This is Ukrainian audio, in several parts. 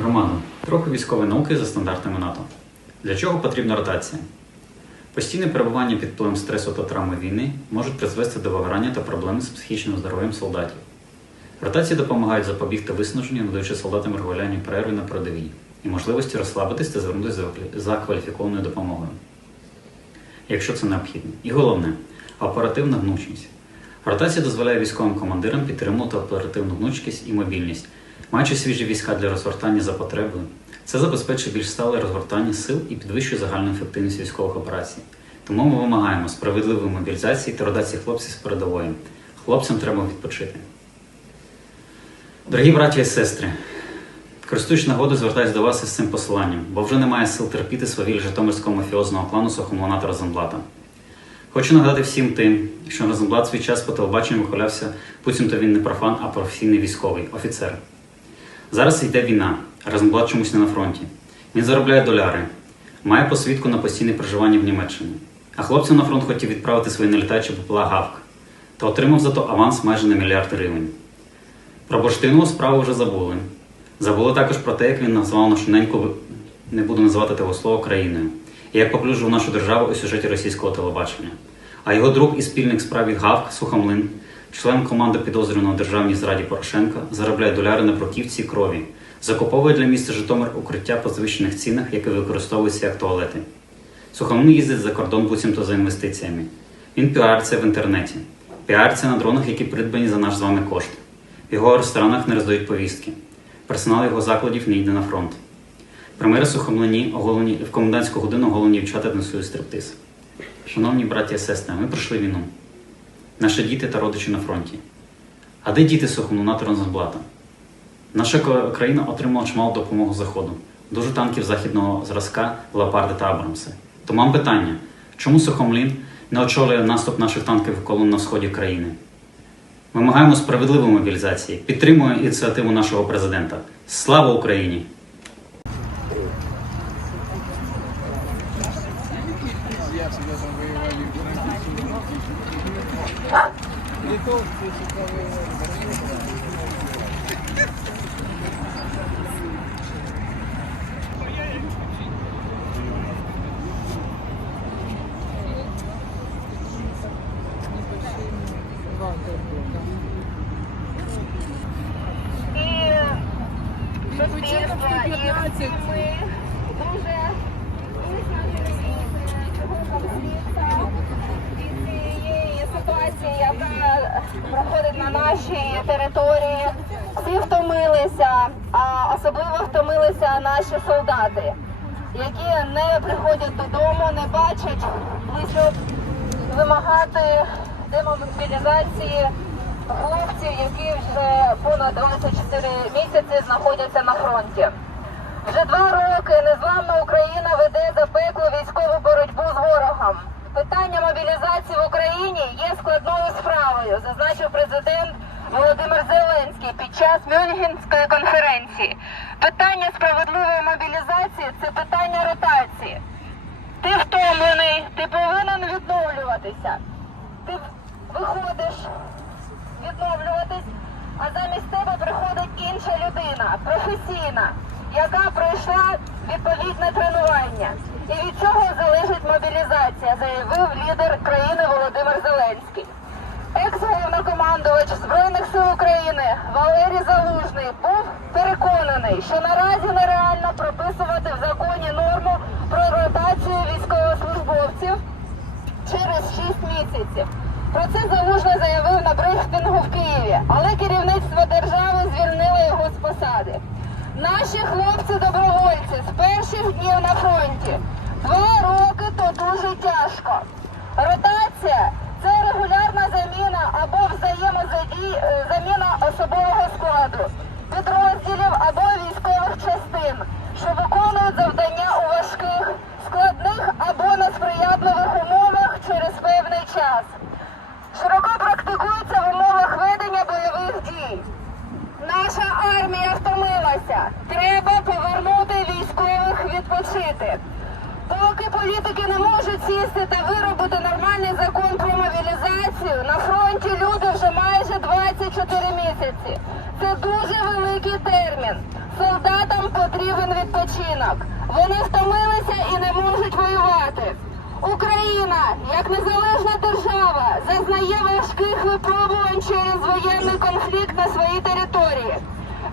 Громада. Трохи військової науки за стандартами НАТО. Для чого потрібна ротація? Постійне перебування під впливом стресу та травми війни можуть призвести до вигорання та проблем з психічним здоров'ям солдатів. Ротації допомагають запобігти виснаженню, надаючи солдатам регулярні перерви на передовій і можливості розслабитись та звернутися за кваліфікованою допомогою, якщо це необхідно. І головне оперативна гнучність. Ротація дозволяє військовим командирам підтримувати оперативну гнучкість і мобільність, маючи свіжі війська для розгортання за потребою. Це забезпечує більш стале розгортання сил і підвищує загальну ефективність військових операцій. Тому ми вимагаємо справедливої мобілізації та ротації хлопців з передової. Хлопцям треба відпочити. Дорогі браті і сестри, користуючись нагодою, звертаюся до вас із цим посиланням, бо вже немає сил терпіти свавіль Житомирського мафіозного клану Сохомланата Розенблата. Хочу нагадати всім тим, що Розенблат свій час по телебаченню вихвалявся, буцімто він не профан, а професійний військовий офіцер. Зараз йде війна, Розенблат на фронті. Він заробляє доляри, має посвідку на постійне проживання в Німеччині. А хлопцям на фронт хотів відправити свої нелітаючі попла Гавк та отримав зато аванс майже на мільярд гривень. Про бурштинову справу вже забули. Забули також про те, як він назвав нашу неньку, не буду називати того слова, країною, і як поплюжив нашу державу у сюжеті російського телебачення. А його друг і спільник справі Гавк Сухомлин, член команди підозрюваного державній зраді Порошенка, заробляє доляри на бруківці і крові, закуповує для міста Житомир укриття по завищених цінах, які використовуються як туалети. Сухомлин їздить за кордон буцімто за інвестиціями. Він піариться в інтернеті, піариться на дронах, які придбані за наш з вами кошт. В його ресторанах не роздають повістки. Персонал його закладів не йде на фронт. Примери сухомлені оголені в комендантську годину оголені дівчата танцюють стриптиз. Шановні браті і сестри, ми пройшли війну. Наші діти та родичі на фронті. А де діти сухомлуната Розенблата? Наша ко- країна отримала чимало допомоги Заходу, дуже танків західного зразка, леопарди та Абрамси. То мам питання, чому Сухомлін не очолює наступ наших танкових колон на сході країни? Вимагаємо справедливої мобілізації, підтримуємо ініціативу нашого президента. Слава Україні! і суспільства, і всі ми дуже цієї ситуації, яка проходить на нашій території. Всі втомилися, а особливо втомилися наші солдати, які не приходять додому, не бачать близько вимагати демобілізації хлопців, які вже понад 24 місяці знаходяться на фронті. Вже два роки незламна Україна веде запеклу військову боротьбу з ворогом. Питання мобілізації в Україні є складною справою, зазначив президент Володимир Зеленський під час Мюнхенської конференції. Питання справедливої мобілізації це питання ротації. Ти втомлений, ти повинен відновлюватися. Ти виходиш відновлюватись, а замість тебе приходить інша людина, професійна, яка пройшла відповідне тренування. І від цього залежить мобілізація, заявив лідер країни Володимир Зеленський. Екс-головнокомандувач Збройних сил України Валерій Залужний був переконаний, що наразі нереально прописувати в законі норму про ротацію військовослужбовців через 6 місяців. Про це залужно заявив на брифінгу в Києві, але керівництво держави звільнило його з посади. Наші хлопці-добровольці з перших днів на фронті. Два роки то дуже тяжко. Ротація це регулярна заміна або взаємозадій, е, особового складу, підрозділів або військових частин, що виконують завдання у важких, складних або несприятливих умовах через певний час. Широко практикується в умовах ведення бойових дій. Наша армія втомилася. Треба повернути військових відпочити. Поки політики не можуть сісти та виробити нормальний закон про мобілізацію, на фронті люди вже майже 24 місяці. Це дуже великий термін. Солдатам потрібен відпочинок. Вони втомилися і не можуть воювати. Україна, як незалежна держава, зазнає важких випробувань через воєнний конфлікт на своїй території.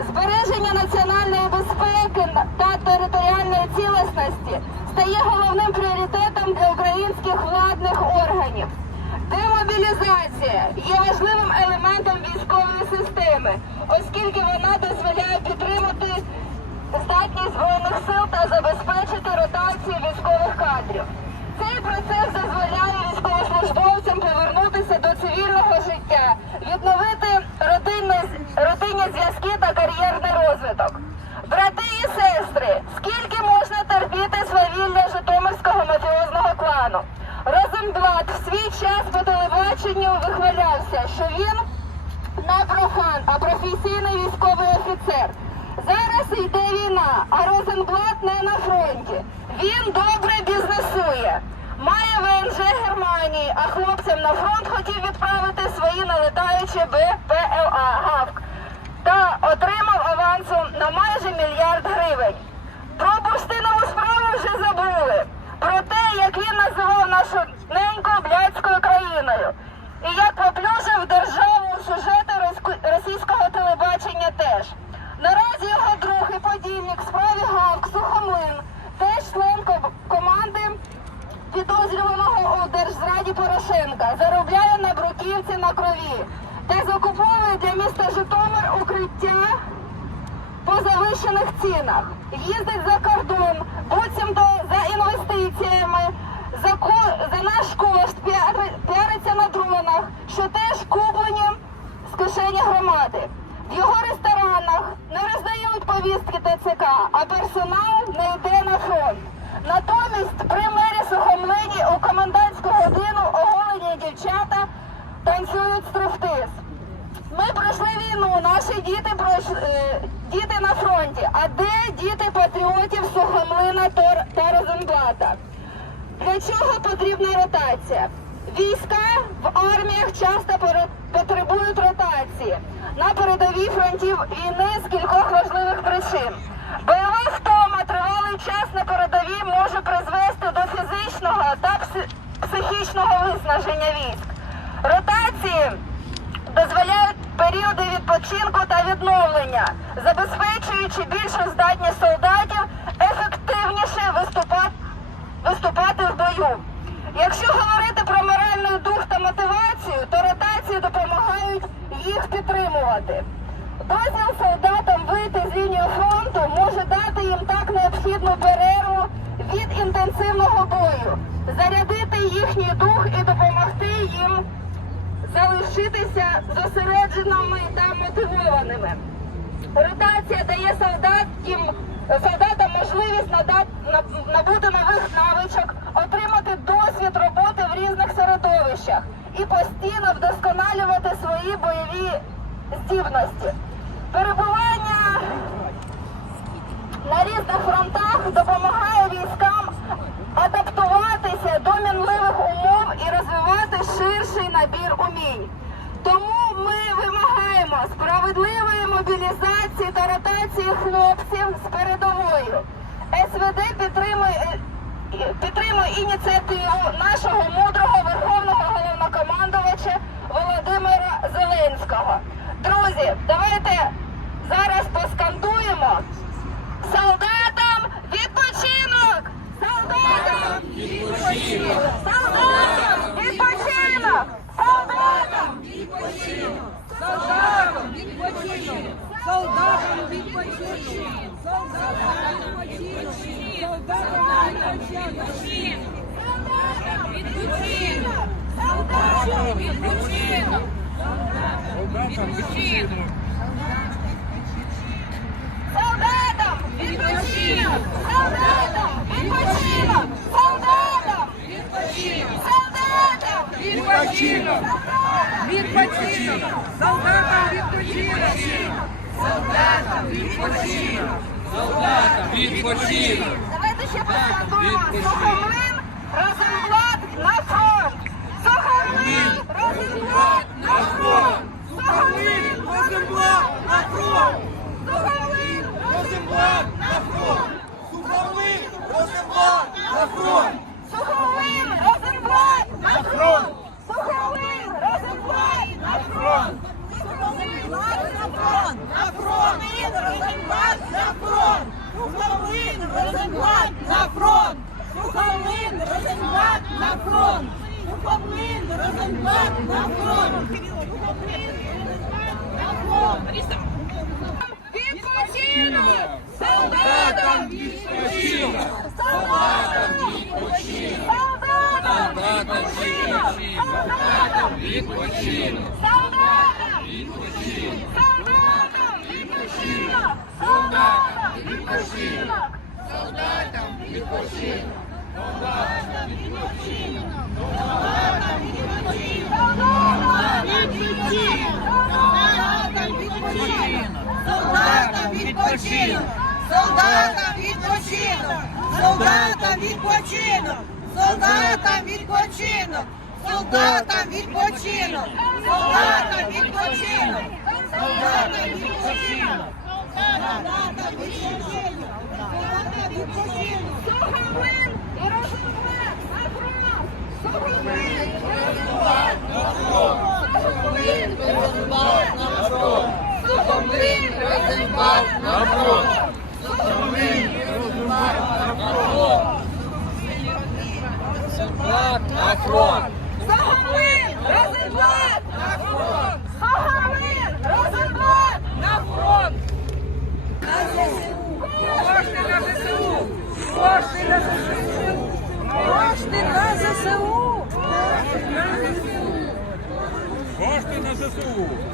Збереження національної безпеки та територіальної цілісності стає головним пріоритетом для українських владних органів. Демобілізація є важливим елементом військової системи, оскільки вона дозволяє підтримати здатність збройних сил та забезпечити ротацію військових кадрів. Цей процес дозволяє військовослужбовцям повернутися до цивільного життя, відновити родинні, родинні зв'язки та кар'єрний розвиток. Брати і сестри, скільки можна терпіти свавілля Житомирського мафіозного клану? Розенблат в свій час по телебаченню вихвалявся, що він не профан, а професійний військовий офіцер. Зараз йде війна, а Розенблат не на фронті. Він добре бізнесує. Має ВНЖ Германії, а хлопцям на фронт хотів відправити свої налетаючі БПЛА ГАВК та отримав авансом на майже мільярд гривень. Про бурштинову справу вже забули. Про те, як він називав нашу неньку блядською країною. І як поплюжив державу сюжети російського телебачення теж. Наразі його друг і подільник справі Гавк Сухомлин, теж член команди підозрюваного у держзраді Порошенка, заробляє на бруківці на крові та закуповує для міста Житомир укриття по завищених цінах. Їздить за кордон, буцімто за інвестиціями, за, ко- за наш кошт піари- піариться на дронах, що теж куплені з кишені громади. В його ресторанах не роздають повістки ТЦК, а персонал не йде на фронт. Натомість при мері Сухомлині у комендантську годину оголені дівчата танцюють стриптиз. Ми пройшли війну, наші діти пройшли е, діти на фронті. А де діти патріотів Сухомлина та Розенблата? Для чого потрібна ротація? Війська в арміях часто потребують ротації на передовій фронтів війни з кількох важливих причин. Бойова втома тривалий час на передовій може призвести до фізичного та психічного виснаження військ. Ротації дозволяють періоди відпочинку та відновлення, забезпечуючи більшу здатність солдатів ефективніше виступати, в бою. Якщо говорити про моральний дух та мотивацію, то ротації допомагають їх підтримувати. Дозвіл солдатам вийти з лінії фронту може дати їм так необхідну перерву від інтенсивного бою, зарядити їхній дух і допомогти їм залишитися зосередженими та мотивованими. Ротація дає солдатам, солдатам можливість надати, набути нових навичок, отримати досвід роботи в різних середовищах і постійно вдосконалювати свої бойові здібності. Перебування на різних фронтах допомагає військам адаптуватися до мінливих умов і розвивати ширший набір умінь. Тому ми вимагаємо справедливої мобілізації та ротації хлопців з передовою. СВД підтримує, е, підтримує ініціативу нашого мудрого верховного головнокомандувача Володимира Зеленського. Друзі, давайте зараз поскандуємо. Солдатам відпочинок! Солдатам відпочинок! Солдатам відпочинок! Солдатам відпочинок! Солдатам відпочинок! Солдатам відпочинок! Солдатам Солдатам відпочинок! Солдатам відпочинок! Солдатам відпочинок! Солдатам відпочинок! Солдатам відпочинок! Солдатам відпочинок! Солдатам Відпочинок! Солдатам відпочинок! Відпочинок! Солдатам відпочинок! Давайте ще поскандуємо Сухомлин, Розенблат на фронт! Сухомлин, Розенблат на фронт! Сухомлин, Розенблат на фронт! Сухомлин, Розенблат Розенблат на фронт! Суховик Розенблат на фронт! Суховин Розенблат на фронт! Суховин Розенблат на фронт! Суховин Розенблат на фронт! Суховин Розенблат на фронт! Суховин Розенблат на фронт! Суховин Розенблат на фронт! Суховин Розенблат на фронт! Відпочинок! Солдатам Відпочинок! Солдатам відпочинок! Солдатам відпочинок! Солдатам Відпочинок! Солдатам відпочинок! Солдатам відпочинок! Солдатам відпочинок! Солдатам відпочинок! Солдатам відпочинок! Солдатам відпочинок! Солдатам відпочинок! Солдатам відпочинок! Солдатам відпочинок! Солдатам відпочинок! Солдатам відпочинок! Солдатам! Сумний на фронт. Сумний розірвав на фронт. Розірвав на фронт. Сумний розірвав на фронт. На фронт. На ЗСУ. Кошти на ЗСУ. Кошти на ЗСУ. Кошти на ЗСУ. Кошти на ЗСУ.